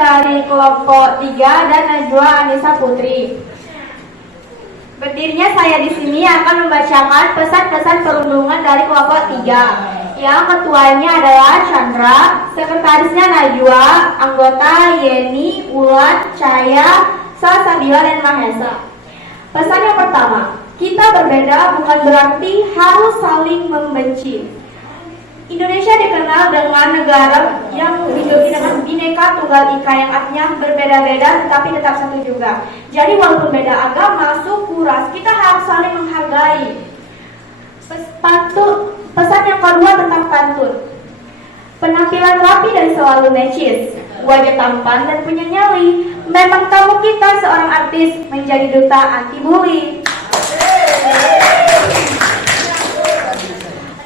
dari kelompok 3 dan Najwa Anissa Putri. Berdirinya saya di sini akan membacakan pesan-pesan perundungan dari kelompok 3. Yang ketuanya adalah Chandra, sekretarisnya Najwa, anggota Yeni, Ulan, Cahaya, Salsabila, dan Mahesa. Pesan yang pertama, kita berbeda bukan berarti harus saling membenci. Indonesia dikenal dengan negara yang hidup dengan bineka tunggal ika, yang artinya berbeda-beda tetapi tetap satu juga. Jadi walaupun beda agama, suku, ras, kita harus saling menghargai. Pesan yang kedua tentang pantun. Penampilan rapi dan selalu necis, wajah tampan dan punya nyali. Memang kamu kita seorang artis, menjadi duta anti bully.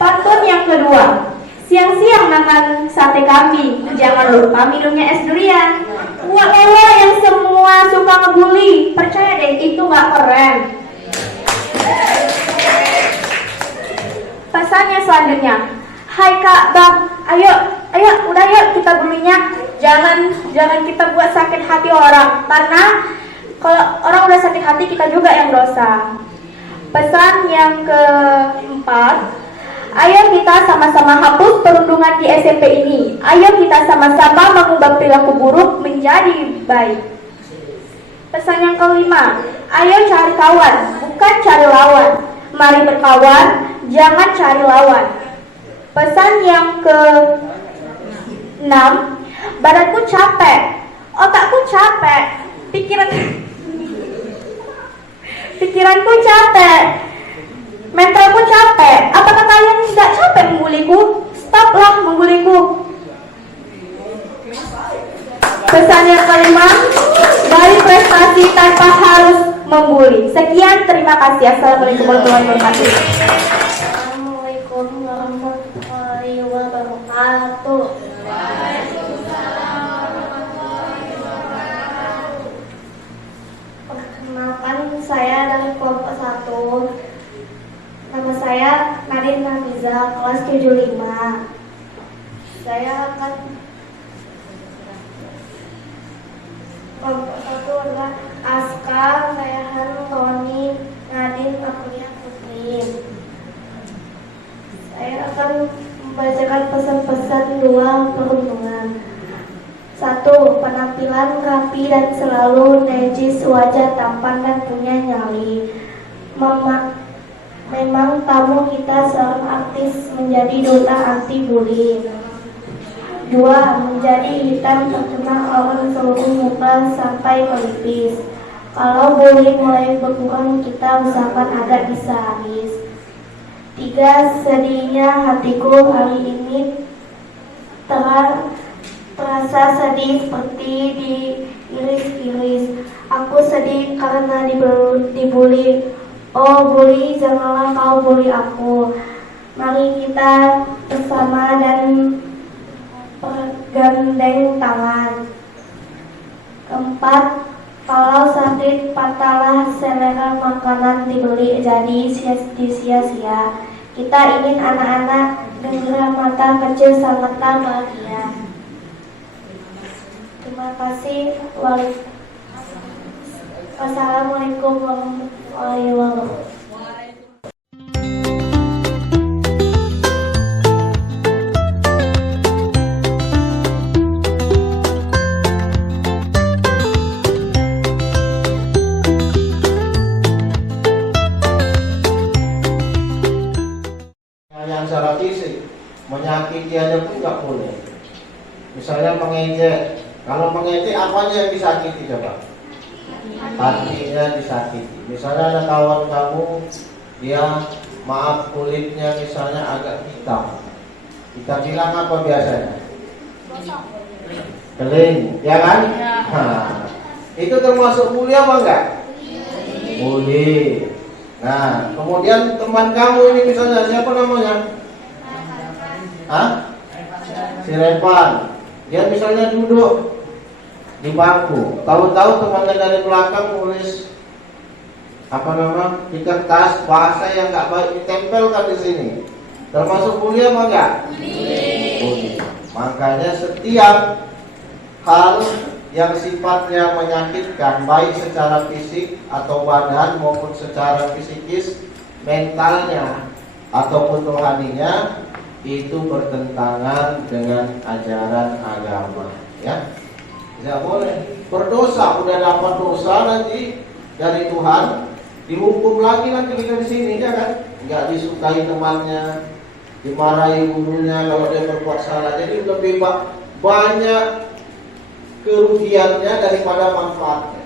Pantun yang kedua. Siang-siang makan sate kambing, jangan lupa minumnya es durian. Buat lo yang semua suka ngebully, percaya deh itu gak keren. Pesannya selanjutnya, hai kak, bang, ayo, udah yuk kita bullynya. Jangan kita buat sakit hati orang, karena kalau orang udah sakit hati kita juga yang dosa. Pesan yang keempat, ayo kita sama-sama hapus perundungan di SMP ini. Ayo kita sama-sama mengubah perilaku buruk menjadi baik. Pesan yang kelima, ayo cari kawan, bukan cari lawan. Mari berkawan, jangan cari lawan. Pesan yang ke-6, badanku capek, otakku capek, pikiranku capek, mentalku capek. Apakah kalian tidak capek membuliku? Stoplah membuliku. Pesan yang kelima, dari prestasi tanpa harus membuli. Sekian, terima kasih. Assalamualaikum warahmatullahi wabarakatuh. Assalamualaikum warahmatullahi wabarakatuh. Perkenalkan, saya dari kelompok 1. Nama saya Nadine Nafiza, kelas 75. Saya akan kelompok 1 adalah Aska, Rayhan, Tony, Nadine, Aprilia, Putri. Saya akan membacakan pesan-pesan 2 perundungan. 1. Penampilan rapi dan selalu necis, wajah tampan dan punya nyali. Memang kamu kita seorang artis, menjadi duta anti bully. 2. Menjadi hitam terkena orang seluruh muka sampai pelipis. Kalau bully mulai berkurang, kita usahakan agar bisa habis. 3. Sedihnya hatiku hari ini terasa sedih seperti diiris-iris. Aku sedih karena dibully. Oh bully, janganlah kau bully aku. Mari kita bersama dan bergandeng tangan. 4. Kalau sakit patahlah selera makanan dibeli jadi sia-sia. Kita ingin anak-anak dengan mata kecil sangatlah bahagia. Terima kasih. Wassalamualaikum warahmatullahi wabarakatuh. Yang secara fisik menyakiti aja pun nggak boleh. Misalnya mengejek. Kalau mengejek apanya yang disakiti coba? Hatinya disakiti. Misalnya ada kawan kamu, dia maaf kulitnya misalnya agak hitam, kita bilang apa biasanya? Keling, ya kan? Nah, itu termasuk bully apa enggak? Bully. Nah, kemudian teman kamu ini misalnya siapa namanya? Si Revan. Dia misalnya duduk di bangku, tahu-tahu temannya dari belakang nulis di kertas bahasa yang nggak baik ditempelkan di sini. Termasuk bully apa enggak? Bully. Makanya setiap hal yang sifatnya menyakitkan baik secara fisik atau badan maupun secara psikis, mentalnya ataupun rohaninya, itu bertentangan dengan ajaran agama, ya. Tidak boleh. Berdosa, udah dapat dosa nanti dari Tuhan, dihukum lagi nanti kita di sini, ya kan? Nggak disukai temannya, dimarahi gurunya kalau dia berbuat salah. Jadi lebih banyak kerugiannya daripada manfaatnya.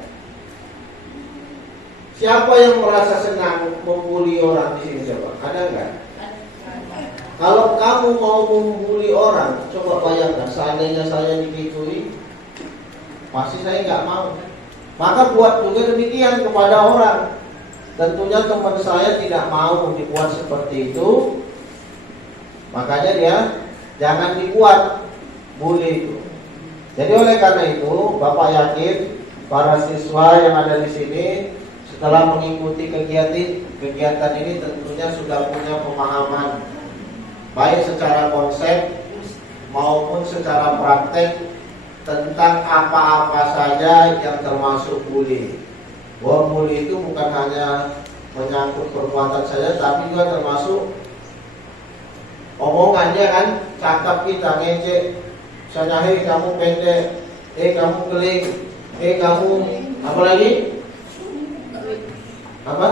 Siapa yang merasa senang membuli orang di sini, coba? Ada nggak? Kalau kamu mau membuli orang, coba bayangkan, seandainya saya digitui, pasti saya nggak mau. Maka buat juga demikian kepada orang. Tentunya teman saya tidak mau dibuat seperti itu, makanya dia jangan dibuat bully itu. Jadi oleh karena itu, Bapak yakin para siswa yang ada di sini setelah mengikuti kegiatan ini tentunya sudah punya pemahaman baik secara konsep maupun secara praktek tentang apa-apa saja yang termasuk bully. Bahwa bully itu bukan hanya menyangkut perbuatan saja, tapi juga termasuk omongannya kan, cakap kita, ngejek. Misalnya, hei kamu pendek, kamu keling, kamu apa lagi? Apa?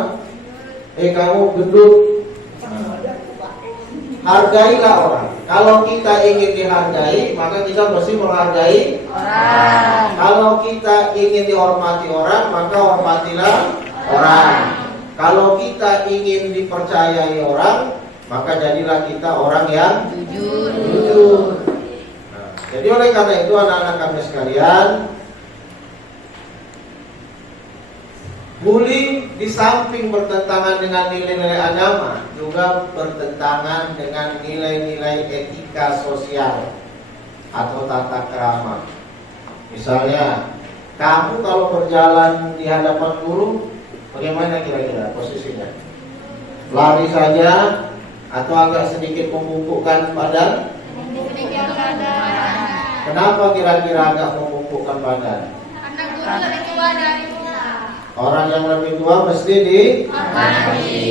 Kamu gendut. Hargailah orang. Kalau kita ingin dihargai, maka kita mesti menghargai orang. Kalau kita ingin dihormati orang, maka hormatilah orang. Kalau kita ingin dipercayai orang, maka jadilah kita orang yang jujur. Nah, jadi oleh karena itu anak-anak kami sekalian, bully di samping bertentangan dengan nilai-nilai agama, juga bertentangan dengan nilai-nilai etika sosial atau tata krama. Misalnya, kamu kalau berjalan di hadapan guru, bagaimana kira-kira posisinya? Lari saja atau agak sedikit membungkukkan badan? Kenapa kira-kira agak membungkukkan badan? Karena guru lebih tua dari kita. Orang yang lebih tua mesti dihormati.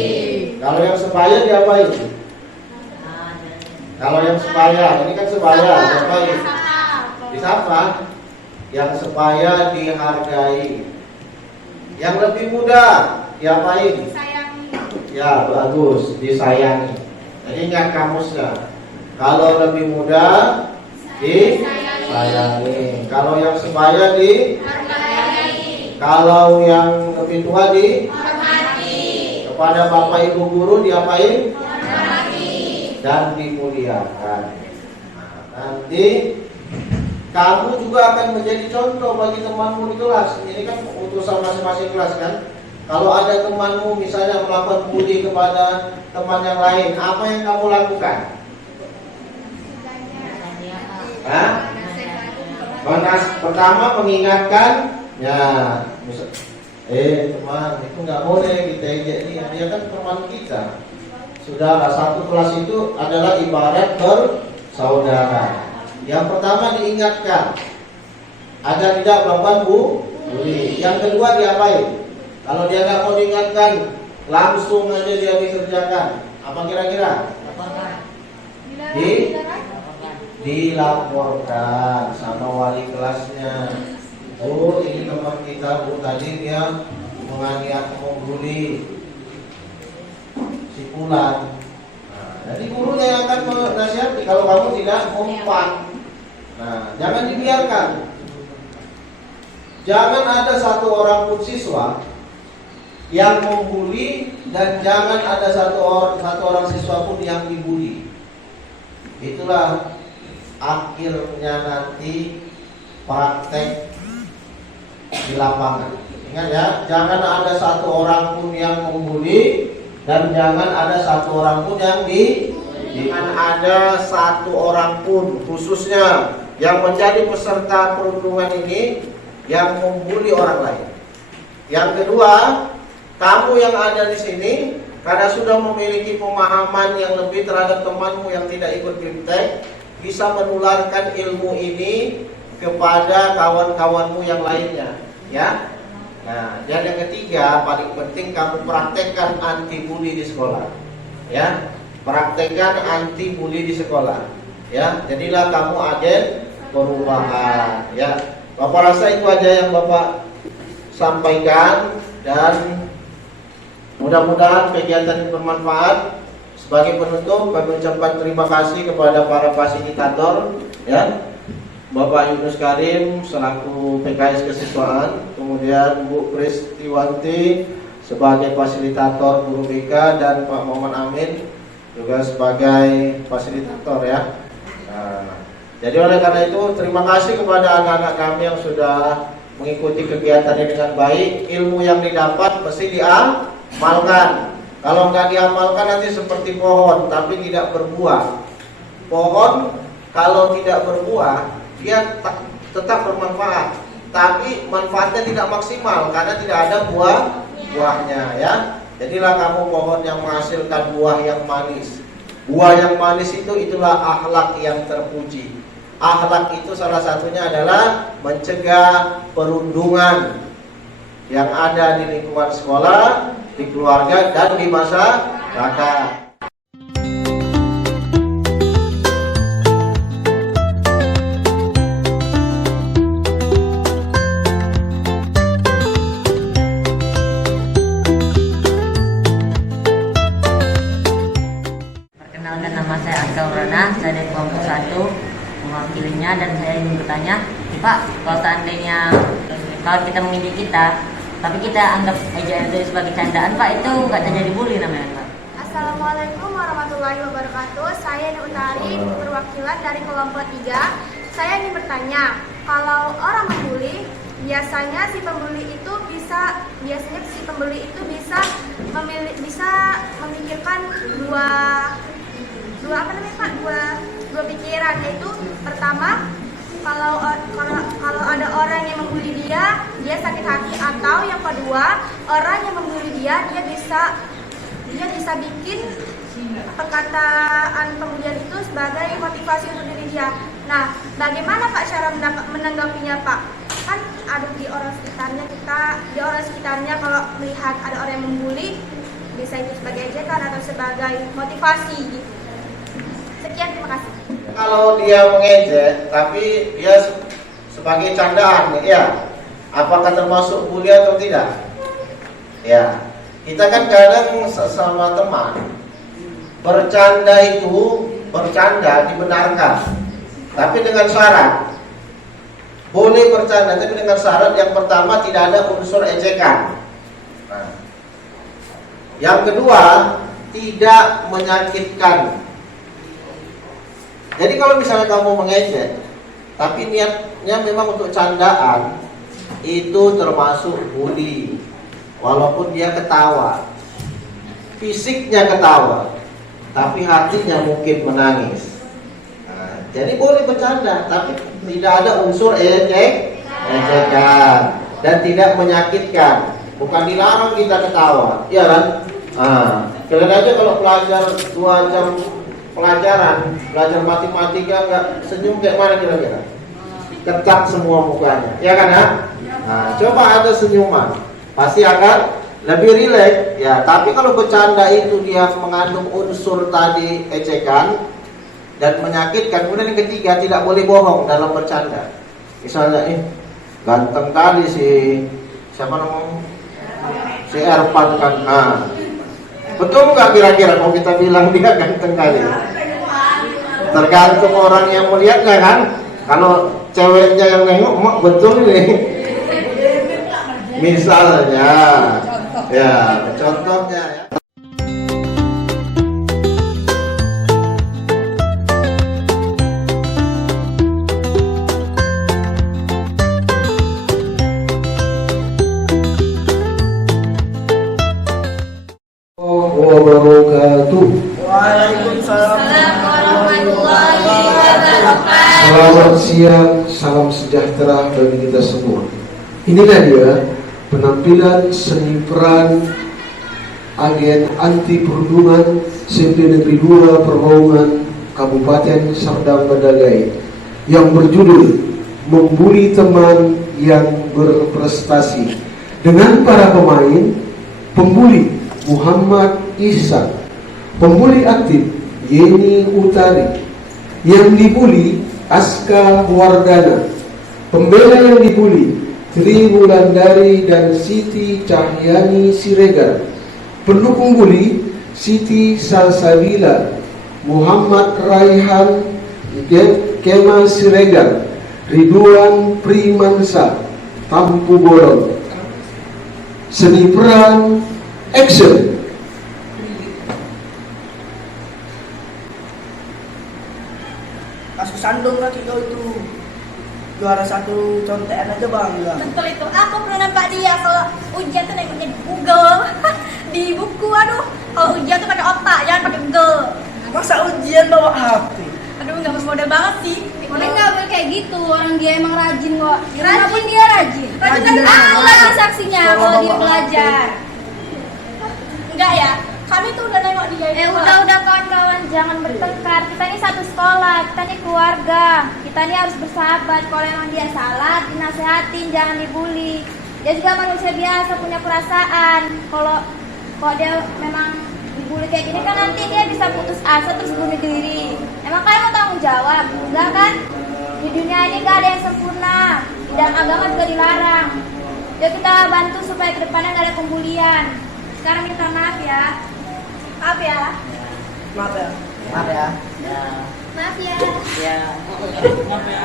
Kalau yang sebaya diapain? Kalau yang sebaya, ini kan sebaya, diapain? Disapa. Yang sebaya dihargai. Yang lebih muda diapain? Disayangi. Ya, bagus, disayangi. Jadi ingat kamusnya. Kalau lebih muda disayangi. Kalau yang sebaya Hargai. kalau yang lebih tua Hormati. kepada Bapak Ibu guru diapain? Hormati. Dan dimuliakan. Nah, nanti kamu juga akan menjadi contoh bagi temanmu di kelas. Ini kan utusan masing-masing kelas kan. Kalau ada temanmu misalnya melakukan bully kepada teman yang lain, apa yang kamu lakukan? Hah? Pertama mengingatkan, ya, misal, teman itu nggak boleh kita ejek dia kan teman kita. Sudahlah, satu kelas itu adalah ibarat bersaudara. Yang pertama diingatkan agar tidak melakukan bully. Yang kedua diapain? Kalau dia nggak mau diingatkan, langsung aja dia dikerjakan. Apa kira-kira? Dilaporkan sama wali kelasnya. Oh, ini teman kita, Bu, tadi dia menganiaya, membuli si Fulan. Nah, jadi gurunya yang akan menasihati kalau kamu tidak mempan. Nah, jangan dibiarkan. Jangan ada satu orang pun siswa yang membuli, dan jangan ada satu orang siswa pun yang dibuli. Itulah akhirnya nanti praktek di lapangan. Ingat ya, jangan ada satu orang pun yang membuli, dan jangan ada satu orang pun yang jangan ada satu orang pun khususnya yang menjadi peserta perundungan ini yang membuli orang lain. Yang kedua, kamu yang ada di sini karena sudah memiliki pemahaman yang lebih terhadap temanmu yang tidak ikut bimtek, bisa menularkan ilmu ini kepada kawan-kawanmu yang lainnya, ya. Nah, dan yang ketiga paling penting kamu praktekkan anti bully di sekolah, ya. Praktekkan anti bully di sekolah, ya. Jadilah kamu agen perubahan, ya. Bapak rasa itu aja yang Bapak sampaikan, dan mudah-mudahan kegiatan ini bermanfaat. Sebagai penutup, kami ucapkan terima kasih kepada para fasilitator, ya. Bapak Yunus Karim selaku PKS Kesiswaan, kemudian Bu Kristiwanti sebagai fasilitator guru BK, dan Pak Muhammad Amin juga sebagai fasilitator, ya. Nah, jadi oleh karena itu terima kasih kepada anak-anak kami yang sudah mengikuti kegiatannya dengan baik. Ilmu yang didapat mesti diamalkan. Kalau nggak diamalkan nanti seperti pohon tapi tidak berbuah. Pohon kalau tidak berbuah dia tetap bermanfaat, tapi manfaatnya tidak maksimal karena tidak ada buahnya, ya. Jadilah kamu pohon yang menghasilkan buah yang manis. Buah yang manis itulah akhlak yang terpuji. Akhlak itu salah satunya adalah mencegah perundungan yang ada di lingkungan sekolah, di keluarga, dan di masyarakat. Perkenalkan, nama saya Aska Urana, saya dari kelompok 1 mewakilinya, dan saya ingin bertanya, Pak, kalau seandainya kalau kita mendidik kita, tapi kita anggap ejaan itu sebagai candaan, Pak, itu nggak terjadi bully namanya, Pak? Assalamualaikum warahmatullahi wabarakatuh. Saya Ni Utari, perwakilan dari kelompok 3. Saya ingin bertanya, kalau orang membuli, biasanya si pembuli itu bisa memikirkan dua pikiran, yaitu pertama, kalau ada orang yang membuli dia sakit hati, atau yang kedua, orang yang membuli dia bisa bikin perkataan pembulian itu sebagai motivasi untuk diri dia. Nah, bagaimana Pak cara menanggapinya, Pak? Kan ada di orang sekitarnya kalau melihat ada orang yang membuli, bisa itu sebagai ejekan atau sebagai motivasi gitu. Sekian, terima kasih. Kalau dia mengejek tapi dia sebagai candaan, ya, apakah termasuk bully atau tidak? Ya, kita kan kadang sesama teman bercanda dibenarkan, tapi dengan syarat. Boleh bercanda, tapi dengan syarat yang pertama tidak ada unsur ejekan. Nah, yang kedua, tidak menyakitkan. Jadi kalau misalnya kamu mengejek, tapi niatnya memang untuk candaan, itu termasuk bully. Walaupun dia ketawa, fisiknya ketawa, tapi hatinya mungkin menangis. Nah, jadi boleh bercanda, tapi tidak ada unsur ejekan dan tidak menyakitkan. Bukan dilarang kita ketawa, ya kan? Kalian aja kalau belajar 2 jam pelajaran, belajar matematika nggak senyum kayak mana kira-kira? Kecat semua mukanya, ya kan? Nah, coba ada senyuman, pasti akan lebih rileks, ya. Tapi kalau bercanda itu dia mengandung unsur tadi ejekan dan menyakitkan. Kemudian yang ketiga, tidak boleh bohong dalam bercanda. Misalnya, ganteng kali siapa namanya? Si Erpan kan. Nah, betul nggak kira-kira kalau kita bilang dia ganteng kali? Tergantung orang yang melihatnya kan. Kalau ceweknya yang nengok, mak betul nih. Misalnya, ya contohnya ya. Wabarakatuh. Selamat siang, salam sejahtera bagi kita semua. Inilah dia penampilan seni peran agen anti perundungan SMP Negeri 2 Perbaungan Kabupaten Serdang Bedagai yang berjudul membuli teman yang berprestasi. Dengan para pemain, pembuli Muhammad Ihsan, pembuli aktif Yeni Utari, yang dibuli Aska Wardana, pembela yang dibuli Tri Wulandari dan Siti Cahyani Siregar, pendukung buli Siti Salsabila, Muhammad Raihan Kemal Siregar, Ridwan Primansa, Tampu Bolon. Seni peran action. Kasus sandung kaki kau itu juara satu contekan aja bangga. Betul itu. Aku pernah nampak dia kalau ujian tuh nengoknya di Google, di buku. Aduh, kalau ujian tuh pakai otak, jangan pakai Google. Masa ujian bawa HP? Aduh, nggak bermodal banget sih. Orang nggak boleh kayak gitu, orang dia emang rajin kok. Rajin. Dia rajin. Rajin Rajin dari dari Aku mana? lagi saksinya Kalau kalau dia bawa belajar. Enggak ya? Kami tuh udah nengok dia. Udah kawan-kawan, jangan bertengkar. Kita ini satu sekolah, kita ini keluarga. Kita ini harus bersahabat. Kalau emang dia salah, dinasehatin, jangan dibully. Dia juga manusia biasa, punya perasaan. Kalau dia memang dibully kayak gini kan nanti dia bisa putus asa terus bunuh diri. Emang kalian mau tanggung jawab? Enggak kan? Di dunia ini gak ada yang sempurna. Di dalam agama juga dilarang. Yuk kita bantu supaya kedepannya gak ada pembulian. Sekarang minta maaf ya. Maaf ya. Maaf ya. Maaf ya. Maaf ya. Ya. Maaf ya.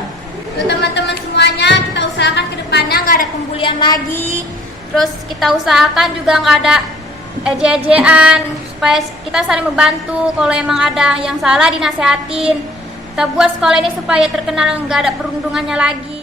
Untuk teman-teman semuanya, kita usahakan kedepannya nggak ada pembulian lagi. Terus kita usahakan juga nggak ada eje-ejean, supaya kita saling membantu. Kalau emang ada yang salah dinasehatin. Kita buat sekolah ini supaya terkenal nggak ada perundungannya lagi.